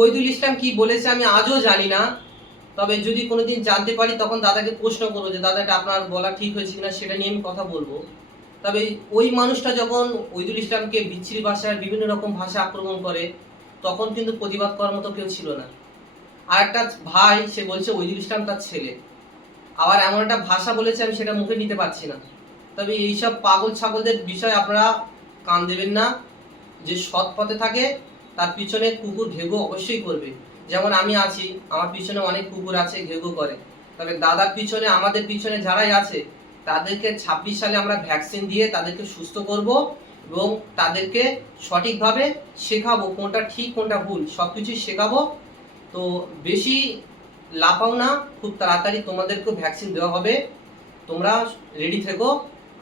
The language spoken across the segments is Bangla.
ওইদুল ইসলাম কি বলেছে আমি আজও জানি না। তবে যদি কোনোদিন জানতে পারি তখন দাদাকে প্রশ্ন করবো যে দাদা এটা আপনার বলা ঠিক হয়েছে কিনা, সেটা নিয়ে আমি কথা বলবো। তবে ওই মানুষটা যখন ওইদুল ইসলামকে বিচ্ছিরি ভাষায় বিভিন্ন রকম ভাষা আক্রমণ করে, তখন কিন্তু প্রতিবাদ করার মতো কেউ ছিল না। আর একটা ভাই সে বলছে ওইদুল ইসলাম তার ছেলে, আবার এমন একটা ভাষা বলেছে আমি সেটা মুখে নিতে পারছি না। তবে এইসব পাগল ছাগলদের বিষয়ে আপনারা কান দেবেন না। যে সৎ পথে থাকে তার পিছনে কুকুর ঘেঘো অবশ্যই করবে। যেমন আমি আছি, আমার পিছনে অনেক কুকুর আছে, ঘেঘো করে। তবে দাদার পিছনে, আমাদের পিছনে যারাই আছে তাদেরকে 26 সালে আমরা ভ্যাকসিন দিয়ে তাদেরকে সুস্থ করব এবং তাদেরকে সঠিকভাবে শেখাবো কোনটা ঠিক কোনটা ভুল, সবকিছু শেখাবো। তো বেশি লাফাও না, খুব তাড়াতাড়ি তোমাদেরকেও ভ্যাকসিন দেওয়া হবে, তোমরা রেডি থেকো।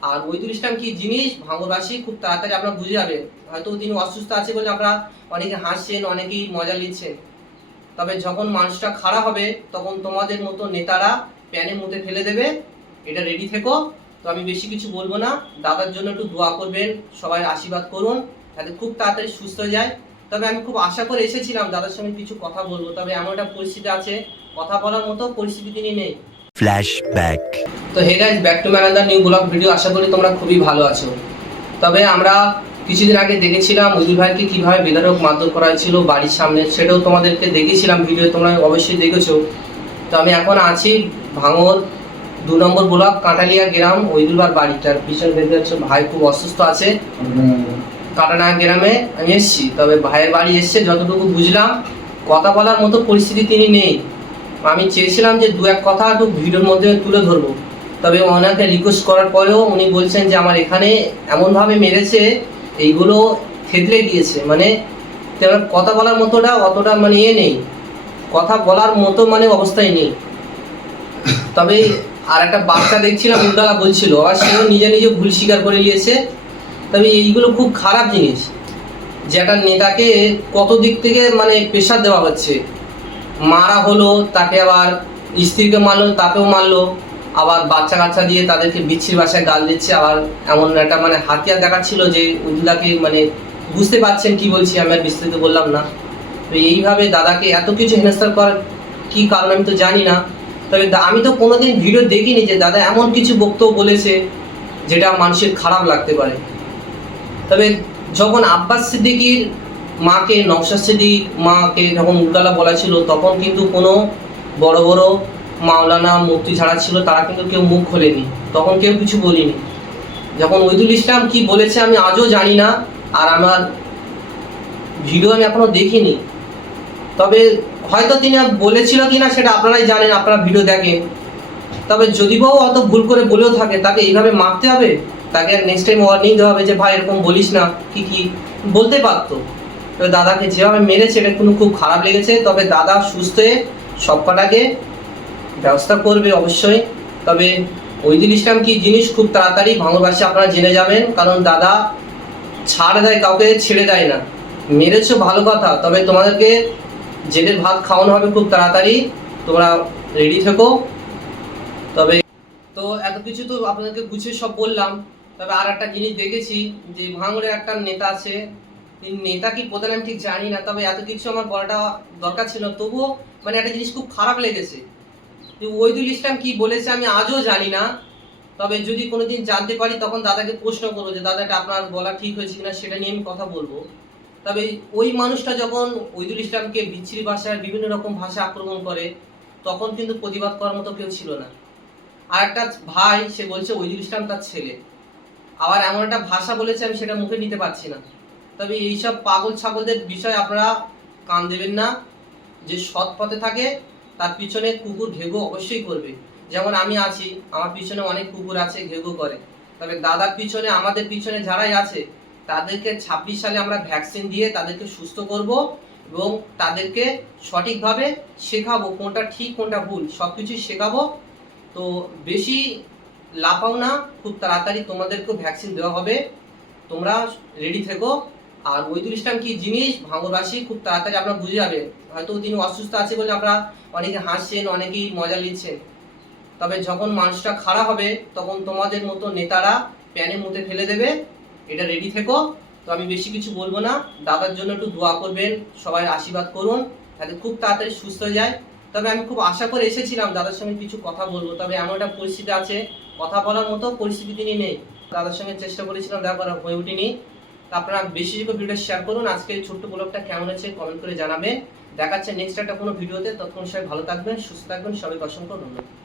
আর ওইদুল ইসলাম কি জিনিস ভাঙরবাসী খুব তাড়াতাড়ি আপনারা বুঝে যাবেন। হয়তো তিনি অসুস্থ আছে বলে আপনারা অনেকে হাসছেন, অনেকেই মজা নিচ্ছেন। তবে যখন মানুষটা খারাপ হবে তখন তোমাদের মতো নেতারা প্যানে মুতে ফেলে দেবে, এটা রেডি থেকো। তো আমি বেশি কিছু বলবো না, দাদার জন্য একটু দোয়া করবেন, সবাই আশীর্বাদ করুন যাতে খুব তাড়াতাড়ি সুস্থ হয়ে যায়। তবে আমি খুব আশা করে এসেছিলাম দাদার সঙ্গে কিছু কথা বলবো, তবে এমন একটা পরিস্থিতি আছে কথা বলার মতো পরিস্থিতি তিনি নেই। ফ্ল্যাশব্যাক। তো hey guys, back to another new blog video. আশা করি তোমরা খুবই ভালো আছো। তবে আমরা কিছুদিন আগে দেখেছিলাম ওইদুল ভাইকে কিভাবে বেধড়ক মারধর করা হয়েছিল বাড়ির সামনে, সেটাও তোমাদেরকে দেখিয়েছিলাম ভিডিও, তোমরা অবশ্যই দেখেছো। তো আমি এখন আছি ভাঙর 2 নম্বর ব্লক কাঁটালিয়া গ্রাম, ওইদুল ভাইয়ের বাড়িটার পিছনে দেখতে পাচ্ছ। ভাই খুব অসুস্থ আছে, কাটানা গ্রামে আমি এসেছি। তবে ভাইয়ের বাড়ি এসছে, যতটুকু বুঝলাম কথা বলার মতো পরিস্থিতি তিনি নেই। আমি চেয়েছিলাম যে 2-1 কথা একটু ভিডিওর মধ্যে তুলে ধরবো, তবে ওনাকে রিকোয়েস্ট করার পরেও উনি বলছেন যে আমার এখানে এমনভাবে মেরেছে, এইগুলো থেতলে গিয়েছে, মানে কথা বলার মতোটা অতটা মানে নেই, কথা বলার মতো মানে অবস্থায় নেই। তবে আর একটা বাচ্চা দেখছিলাম উল্টালা বলছিল, আর সেও নিজে নিজে ভুল স্বীকার করে নিয়েছে। তবে এইগুলো খুব খারাপ জিনিস যে একটা নেতাকে কত দিক থেকে মানে প্রেশার দেওয়া হচ্ছে। মারা হলো, তাকে আবার স্ত্রীকে মারলো, তাকেও মারলো, আবার বাচ্চা কাচ্চা দিয়ে তাদেরকে বিচ্ছির ভাষায় গাল দিচ্ছে। আবার এমন একটা মানে হাতিয়ার দেখাচ্ছিল যে উজলাকে মানে বুঝতে পারছেন কি বলছি, আমি আর বিস্তারিত বললাম না। তো এইভাবে দাদাকে এত কিছু হেনস্থা করার কি কারণ আমি তো জানি না। তবে আমি তো কোনোদিন ভিডিও দেখিনি যে দাদা এমন কিছু বক্তব্য বলেছে যেটা মানুষের খারাপ লাগতে পারে। তবে যখন আব্বাস সিদ্দিকীর মাকে, নওশাদ সিদ্দিক মাকে যখন উল্টালা বলা ছিল, তখন কিন্তু কোনো বড় বড় মাওলানা মুফতি ছাড়া ছিল, তারা কিন্তু কেউ মুখ খোলেনি, তখন কেউ কিছু বলিনি। যখন ওইদুল ইসলাম কি বলেছে আমি আজও জানি না, আর আমার ভিডিও আমি এখনো দেখিনি। তবে হয়তো তিনি বলেছিল কিনা সেটা আপনারাই জানেন, আপনারা ভিডিও দেখেন। তবে যদি বাও অত ভুল করে বলেও থাকে, তাকে এইভাবে মারতে হবে, তাকে নেক্সট টাইম ওয়ার্নিং দেওয়া হবে যে ভাই এরকম বলিস না, কি কি বলতে পারতো। তবে দাদাকে যেভাবে মেরেছে এটা কোনো খুব খারাপ লেগেছে। তবে দাদা সুস্থ হয়ে সব কটাকে ব্যবস্থা করবে অবশ্যই। তবে ওইদুল ইসলাম কি জিনিস খুব তাড়াতাড়ি ভাঙরবাসী আপনারা জেনে যাবেন, কারণ দাদা ছাড় দেয়, কাউকে ছেড়ে দেয় না। মেরেছো ভালো কথা, তবে তোমাদেরকে জেলের ভাত খাওয়ানো হবে খুব তাড়াতাড়ি, তোমরা রেডি থেকো। তবে তো এত কিছু তো আপনাদেরকে গুছিয়ে সব বললাম। তবে আর একটা জিনিস দেখেছি যে ভাঙড়ে একটা নেতা আছে, নেতা কি প্রধান আমি ঠিক জানি না, তবে এত কিছু আমার বলাটা দরকার ছিল, তবুও মানে একটা জিনিস খুব খারাপ লেগেছে। ওইদুল ইসলাম কি বলেছে আমি আজও জানি না। তবে যদি কোনোদিন জানতে পারি তখন দাদাকে প্রশ্ন করবো যে দাদা এটা আপনার বলা ঠিক হয়েছে কিনা, সেটা নিয়ে আমি কথা বলবো। তবে ওই মানুষটা যখন ওইদুল ইসলামকে বিচ্ছিরি ভাষায় বিভিন্ন রকম ভাষা আক্রমণ করে, তখন কিন্তু প্রতিবাদ করার মতো কেউ ছিল না। আর একটা ভাই সে বলছে ওইদুল ইসলাম তার ছেলে, আবার এমন একটা ভাষা বলেছে আমি সেটা মুখে নিতে পারছি না। তবে এইসব পাগল ছাগলদের বিষয়ে আপনারা কান দেবেন না। যে সৎ পথে থাকে তার পিছনে কুকুর ঘেঘো অবশ্যই করবে। যেমন আমি আছি, আমার পিছনে অনেক কুকুর আছে, ঘেঘো করে। তবে দাদার পিছনে, আমাদের পিছনে যারাই আছে তাদেরকে 26 সালে আমরা ভ্যাকসিন দিয়ে তাদেরকে সুস্থ করব এবং তাদেরকে সঠিকভাবে শেখাবো কোনটা ঠিক কোনটা ভুল, সবকিছু শেখাবো। তো বেশি লাফাও না, খুব তাড়াতাড়ি তোমাদেরকেও ভ্যাকসিন দেওয়া হবে, তোমরা রেডি থেকো। আর ওইদুল ইসলাম কি জিনিস ভাঙরবাসী খুব তাড়াতাড়ি আপনারা বুঝে যাবেন। হয়তো তিনি অসুস্থ আছে বলে আপনারা অনেকে হাসছেন, অনেকেই মজা নিচ্ছেন। তবে যখন মানুষটা খারাপ হবে তখন তোমাদের মতো নেতারা প্যানে মুতে ফেলে দেবে, এটা রেডি থেকো। তো আমি বেশি কিছু বলবো না, দাদার জন্য একটু দোয়া করবেন, সবাই আশীর্বাদ করুন যাতে খুব তাড়াতাড়ি সুস্থ হয়ে যায়। তবে আমি খুব আশা করে এসেছিলাম দাদার সঙ্গে কিছু কথা বলবো, তবে এমন একটা পরিস্থিতি আছে, কথা বলার মতো পরিস্থিতি তিনি নেই। দাদার সঙ্গে চেষ্টা করেছিলাম, দেখা করা হয়ে ওঠেনি। তো আপনারা বেশি করে ভিডিওটা শেয়ার করুন। আজকের এই ছোট্ট ব্লগটা কেমন হয়েছে কমেন্ট করে জানাবেন। দেখাচ্ছে নেক্সট একটা কোনো ভিডিওতে। ততক্ষণ সবাই ভালো থাকবেন, সুস্থ থাকবেন, সবাইকে অসংখ্য ধন্যবাদ।